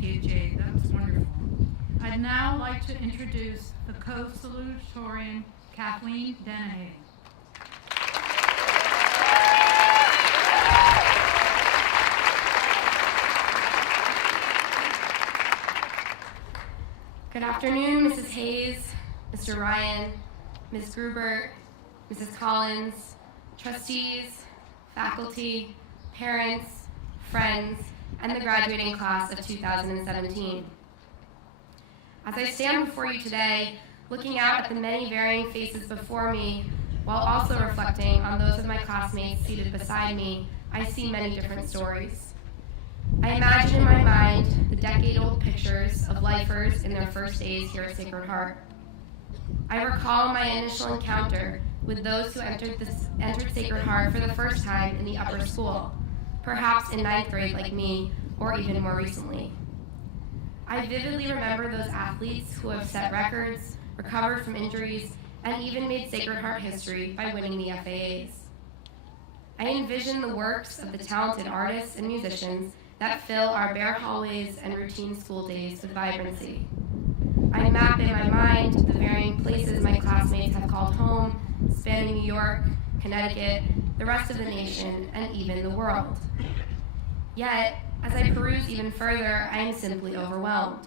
Thank you, Jade. That was wonderful. I'd now like to introduce the co-salutatorian, Kathleen Danahy. Good afternoon, Mrs. Hayes, Mr. Ryan, Ms. Gruber, Mrs. Collins, trustees, faculty, parents, friends, and the graduating class of 2017. As I stand before you today, looking out at the many varying faces before me, while also reflecting on those of my classmates seated beside me, I see many different stories. I imagine in my mind the decade-old pictures of lifers in their first days here at Sacred Heart. I recall my initial encounter with those who entered Sacred Heart for the first time in the upper school, perhaps in 9th grade like me, or even more recently. I vividly remember those athletes who have set records, recovered from injuries, and even made Sacred Heart history by winning the FAAs. I envision the works of the talented artists and musicians that fill our bare hallways and routine school days with vibrancy. I map in my mind the varying places my classmates have called home, spanning New York, Connecticut, the rest of the nation, and even the world. Yet, as I peruse even further, I am simply overwhelmed.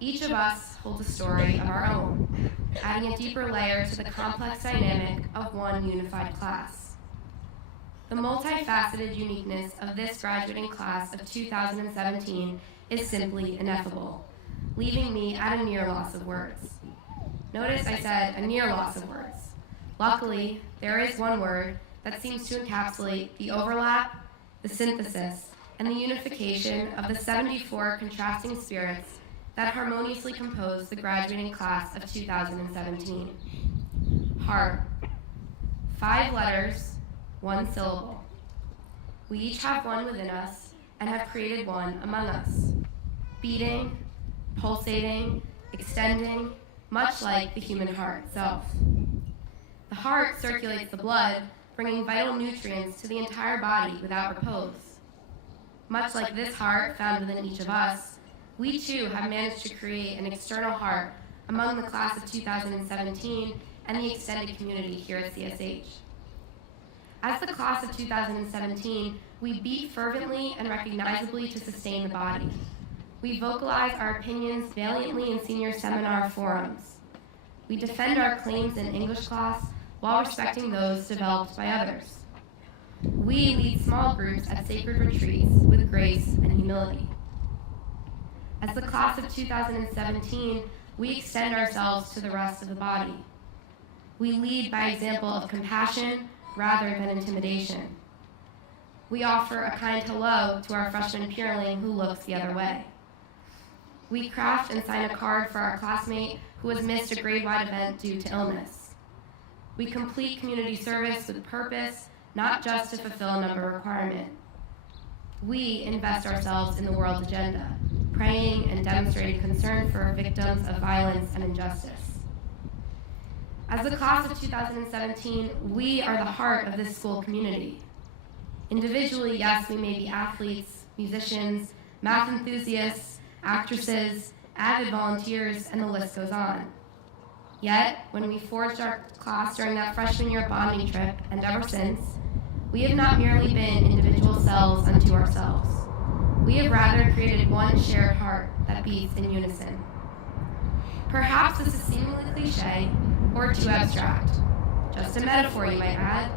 Each of us holds a story of our own, adding a deeper layer to the complex dynamic of one unified class. The multifaceted uniqueness of this graduating class of 2017 is simply ineffable, leaving me at a near loss of words. Notice I said a near loss of words. Luckily, there is one word that seems to encapsulate the overlap, the synthesis, and the unification of the 74 contrasting spirits that harmoniously compose the graduating class of 2017. Heart. 5 letters, 1 syllable. We each have one within us and have created one among us, beating, pulsating, extending, much like the human heart itself. The heart circulates the blood, bringing vital nutrients to the entire body without repose. Much like this heart found within each of us, we too have managed to create an external heart among the class of 2017 and the extended community here at CSH. As the class of 2017, we beat fervently and recognizably to sustain the body. We vocalize our opinions valiantly in senior seminar forums. We defend our claims in English class while respecting those developed by others. We lead small groups at sacred retreats with grace and humility. As the class of 2017, we extend ourselves to the rest of the body. We lead by example of compassion rather than intimidation. We offer a kind hello to our freshman peerling who looks the other way. We craft and sign a card for our classmate who has missed a grade-wide event due to illness. We complete community service with purpose, not just to fulfill a number requirement. We invest ourselves in the world agenda, praying and demonstrating concern for victims of violence and injustice. As the class of 2017, we are the heart of this school community. Individually, yes, we may be athletes, musicians, math enthusiasts, actresses, avid volunteers, and the list goes on. Yet, when we forged our class during that freshman year bonding trip, and ever since, we have not merely been individual selves unto ourselves. We have rather created one shared heart that beats in unison. Perhaps this is seemingly cliche, or too abstract. Just a metaphor, you might add,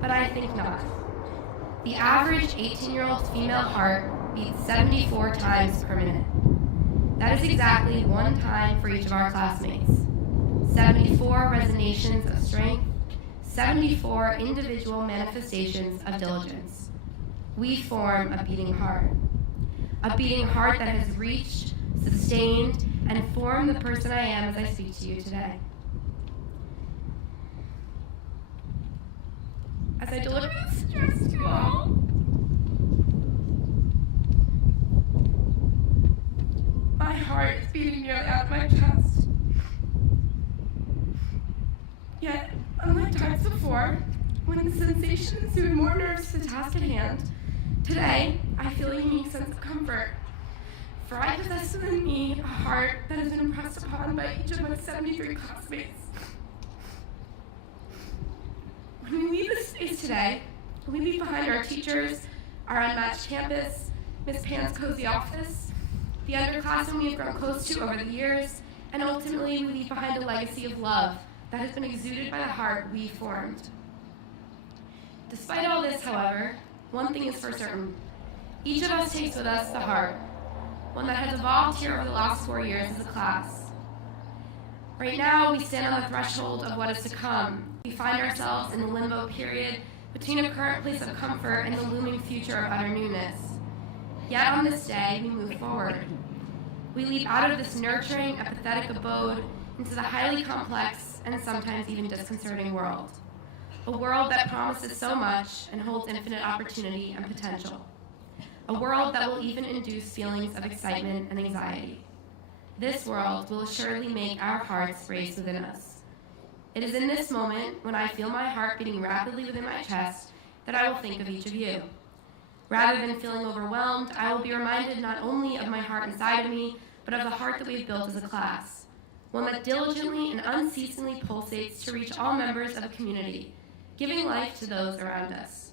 but I think not. The average 18-year-old female heart beats 74 times per minute. That is exactly 1 time for each of our classmates. 74 resonations of strength, 74 individual manifestations of diligence. We form a beating heart that has reached, sustained, and formed the person I am as I speak to you today. As I deliver this address to you all, my heart is beating nearly out of my chest. Yet, unlike times before, when the sensation ensued more nerves to the task at hand, today I feel a unique sense of comfort. For I possess within me a heart that has been impressed upon by each of my 73 classmates. When we leave this space today, we leave behind our teachers, our unmatched campus, Miss Pan's cozy office, the underclassmen we have grown close to over the years, and ultimately we leave behind a legacy of love that has been exuded by the heart we formed. Despite all this, however, one thing is for certain. Each of us takes with us the heart, one that has evolved here over the last 4 years as a class. Right now, we stand on the threshold of what is to come. We find ourselves in the limbo period between a current place of comfort and the looming future of utter newness. Yet on this day, we move forward. We leap out of this nurturing, apathetic abode into the highly complex and sometimes even disconcerting world. A world that promises so much and holds infinite opportunity and potential. A world that will even induce feelings of excitement and anxiety. This world will assuredly make our hearts race within us. It is in this moment, when I feel my heart beating rapidly within my chest, that I will think of each of you. Rather than feeling overwhelmed, I will be reminded not only of my heart inside of me, but of the heart that we've built as a class. One that diligently and unceasingly pulsates to reach all members of a community, giving life to those around us.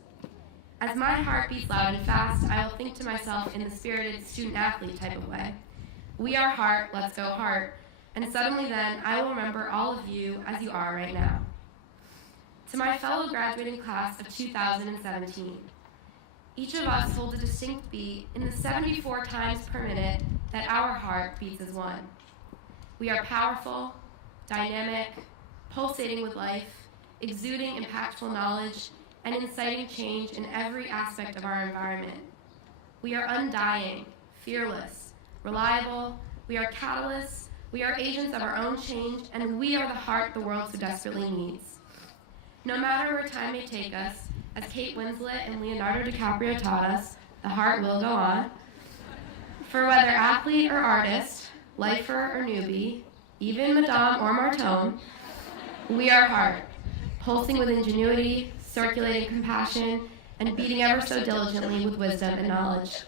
As my heart beats loud and fast, I will think to myself in the spirited student-athlete type of way, we are heart, let's go heart. And suddenly then, I will remember all of you as you are right now. To my fellow graduating class of 2017, each of us holds a distinct beat in the 74 times per minute that our heart beats as one. We are powerful, dynamic, pulsating with life, exuding impactful knowledge, and inciting change in every aspect of our environment. We are undying, fearless, reliable, we are catalysts, we are agents of our own change, and we are the heart the world so desperately needs. No matter where time may take us, as Kate Winslet and Leonardo DiCaprio taught us, the heart will go on. For whether athlete or artist, lifer or newbie, even Madame or Martone, we are heart, pulsing with ingenuity, circulating compassion, and beating ever so diligently with wisdom and knowledge.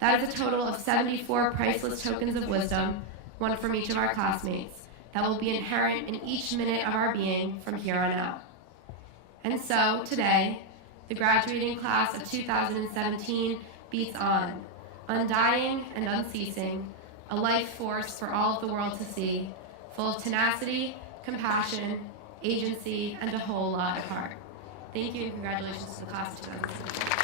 That is a total of 74 priceless tokens of wisdom, one from each of our classmates, that will be inherent in each minute of our being from here on out. And so, today, the graduating class of 2017 beats on, undying and unceasing, a life force for all of the world to see, full of tenacity, compassion, agency, and a whole lot of heart. Thank you, and congratulations to the class of 2017.